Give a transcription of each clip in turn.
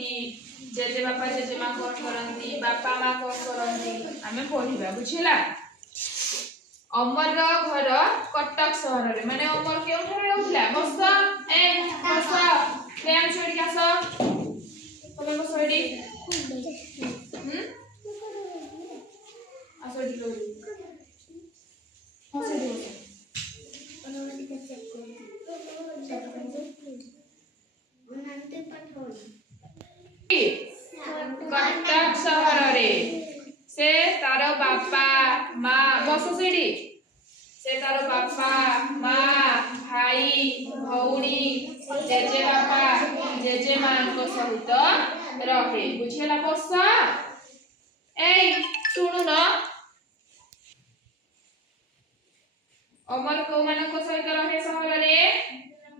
करती जेजे बापा जेजे माँ कौन करती बापा माँ कौन करती आमे पढ़िबा बुझिला। अमर घर कटक सहर रे माने अमर केउ ठारे रहउला बस प्रेम छोड़ी कास तमे बस एडी आसोडी लोरी हसे दे अनुमति का चेक कटक सहर रे से तार बापा माँ बस सेडी से तार बापा माँ भाई भौणी जेजे बापा जेजे माँ को सहित रहे बुझिला। बस ए सुनु न अमर को मान को सहित रहे सहर रे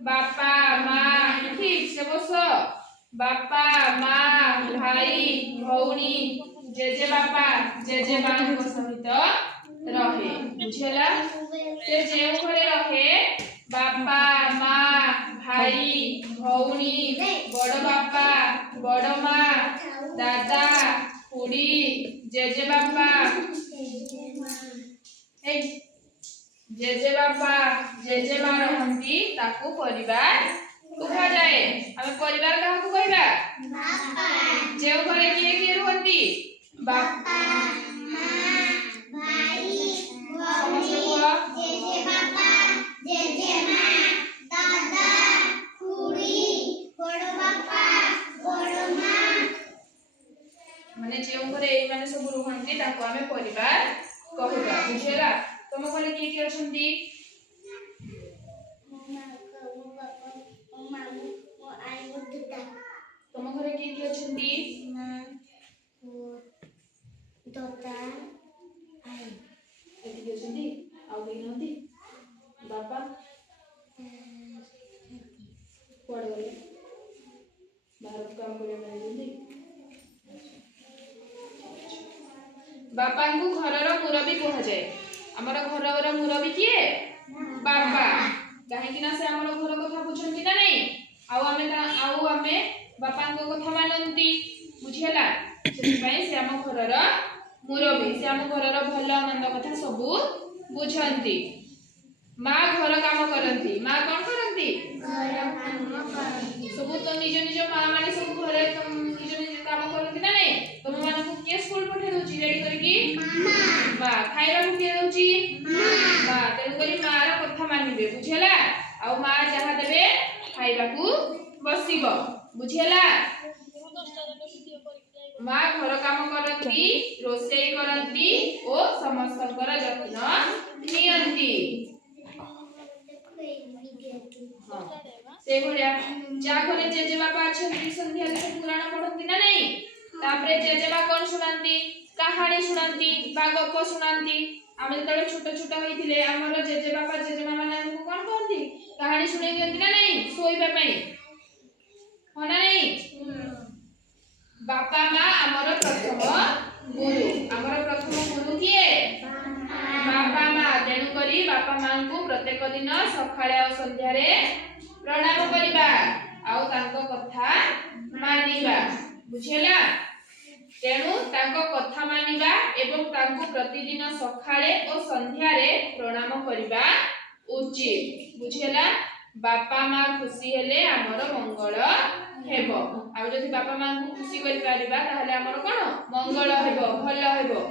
बापा माँ ठीक से बस बापा माँ भाई भौणी जेजे बापा जेजे माँ को सहित रहे बुझिला। से जेउ घरे रहे बापा माँ भाई भौणी बड़ बापा बड़ माँ दादा खुड़ी जेजे बापा जेजे बापा जेजे माँ रहंती ताकू परिवार कुहा जाए। हमें परिवार काहाकू कहबा बापा जेउ घरे किए किए रहंती बापा माँ भाई भौणी जेजे बापा जेजे माँ दादा खुड़ी बड़ बापा बड़ माँ माने जेउ घरे एई माने सब रहंती ताकू हमें परिवार कहबा बुझिला। तुम घरे किए किए अछंती तुम घरे किए किए अछंती दादा आई एति अछंती आउ केही नहंती बापा कोड गले बाहर काम करे नहंती बापा को घरर मुरबी कहा जाए। हमर घरर मुरबी किए बापा काहे कि ना से हमर घर कथा बुझंती ना नहीं आउ आमे बापा को कथा मानंती बुझिला। सेति पई से हम घरर मुरबी से हम घरर भलो मंद कथा सब बुझंती। माँ घर काम करंती माँ कोन करंती घर काम करंती सब तो निज निज माँ माने सब घरे निज निज काम करंती ना नहीं तुम माने को के स्कूल पठे दोची रेडी करकी माँ खाइबा को के दोची माँ तेनु करी माँ रा कथा मानिबे बुझिला। आ माँ जहा देबे खाइबा को बसिबो बुझिला। माँ घर काम करंती रोसेई करंती ओ समस्तकर जत्न नियंती से भलिया जा घरे जेजे बापा अछंती संध्या से पुराण पढंती ना नहीं तापरे जेजे बा कोन सुनांती कहानी सुनांती बा गप सुनांती। आमे तळे छोट छोट होइथिले हमर जेजे बापा जेजे मामा नान को कोन कहंती कहानी सुनाई दियंती ना नहीं सोइबा पई हो ना नहीं। बापा माँ हमर प्रथम गुरु किए बापा माँ तेनु करी बापा माँ को प्रत्येक दिन सखाळे और संध्या रे प्रणाम करिबा आउ तांको कथा मानिबा बुझिला। तेनु तांको कथा मानिबा एवं तांको प्रतिदिन सखाळे और संध्या रे प्रणाम करिबा उचित बुझिला। बापा माँ खुशी हेले हमर मंगल हेबो आ जदि बापा माँ को खुशी करि पारिबा ताहले हमर कोन मंगल हेबो भलो हेबो।